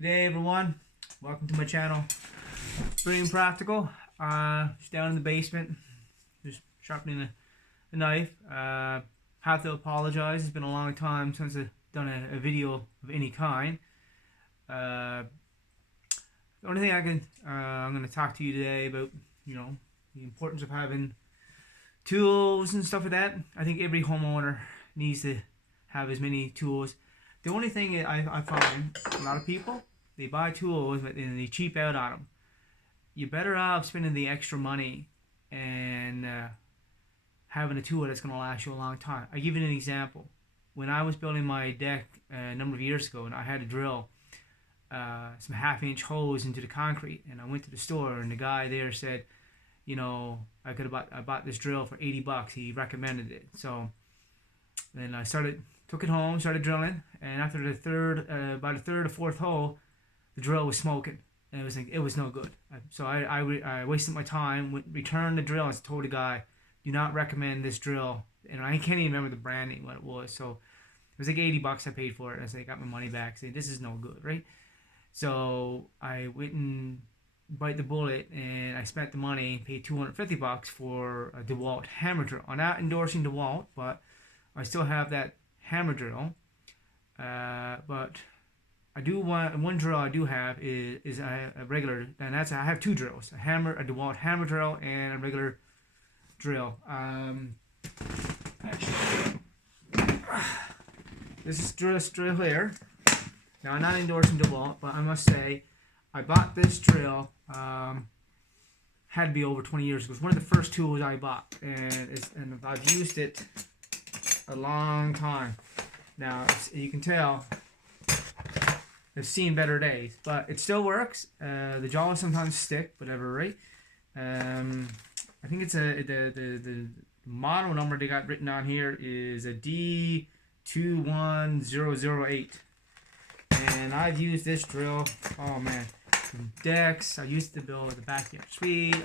Good day, everyone. Welcome to my channel. Pretty impractical. Just down in the basement, just sharpening a knife. Have to apologize. It's been a long time since I've done a video of any kind. The only thing I'm going to talk to you today about, the importance of having tools and stuff like that. I think every homeowner needs to have as many tools. The only thing I find, a lot of people, they buy tools but then they cheap out on them. You're better off spending the extra money and having a tool that's going to last you a long time. I give you an example. When I was building my deck a number of years ago, and I had to drill some half-inch holes into the concrete, and I went to the store, and the guy there said, I bought this drill for $80. He recommended it. So then I took it home, started drilling, and after about the third or fourth hole, the drill was smoking, and it was no good. So I wasted my time, returned the drill, and told the guy, do not recommend this drill. And I can't even remember the brand name, what it was. So it was like $80 I paid for it. And I got my money back, saying this is no good, right? So I went and bite the bullet, and I spent the money, paid $250 for a DeWalt hammer drill. I'm not endorsing DeWalt, but I still have that hammer drill. But I do want one drill I do have is a regular, and I have two drills: a DeWalt hammer drill, and a regular drill. Actually, this is drill here. Now I'm not endorsing DeWalt, but I must say, I bought this drill. Had to be over 20 years ago. It's one of the first tools I bought, and I've used it a long time. Now you can tell I've seen better days, but it still works. The jaws sometimes stick, whatever, right? I think it's the model number they got written on here is a D21008, and I've used this drill. Oh man, decks. I used to build the backyard suite.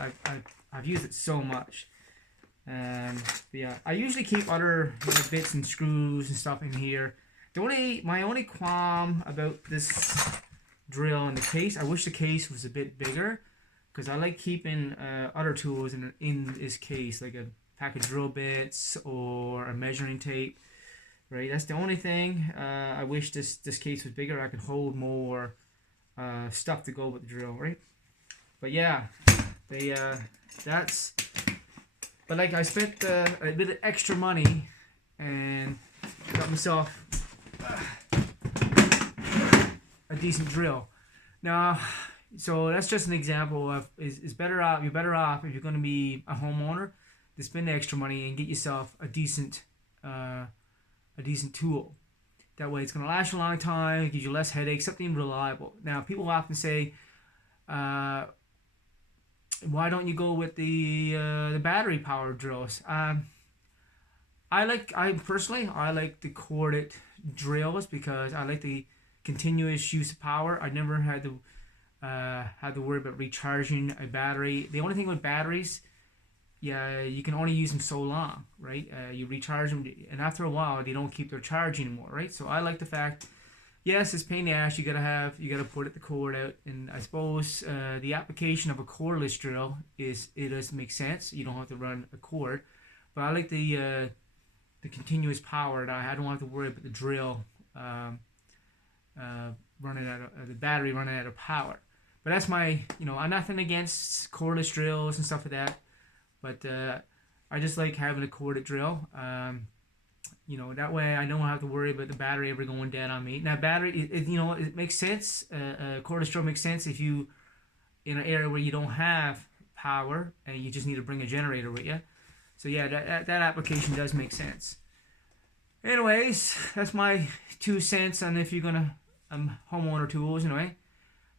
I've used it so much. But yeah, I usually keep other bits and screws and stuff in here. My only qualm about this drill in the case, I wish the case was a bit bigger, because I like keeping other tools in this case, like a pack of drill bits or a measuring tape. Right, that's the only thing. I wish this case was bigger. I could hold more stuff to go with the drill, right? But yeah, that's. But like I spent a bit of extra money and got myself a decent drill. Now, so that's just an example of you're better off if you're going to be a homeowner to spend the extra money and get yourself a decent tool. That way it's going to last you a long time, it gives you less headaches, something reliable. Now, people often say, why don't you go with the battery powered drills? I personally like the corded drills because I like the continuous use of power. I never had to worry about recharging a battery. The only thing with batteries, yeah, you can only use them so long, right? You recharge them, and after a while, they don't keep their charge anymore, right? So I like the fact, yes, it's pain in the ass. You gotta put the cord out, and I suppose the application of a cordless drill it does make sense. You don't have to run a cord, but I like the continuous power. That I don't have to worry about the drill running out of the battery running out of power. But that's my, I'm nothing against cordless drills and stuff like that, but I just like having a corded drill. That way I don't have to worry about the battery ever going dead on me. Now, battery, it makes sense. Cordless drill makes sense if you in an area where you don't have power and you just need to bring a generator with you. So yeah, that application does make sense. Anyways, that's my 2 cents on if you're gonna homeowner tools. Anyway,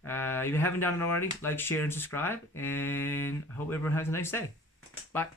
if you haven't done it already, like, share, and subscribe. And I hope everyone has a nice day. Bye.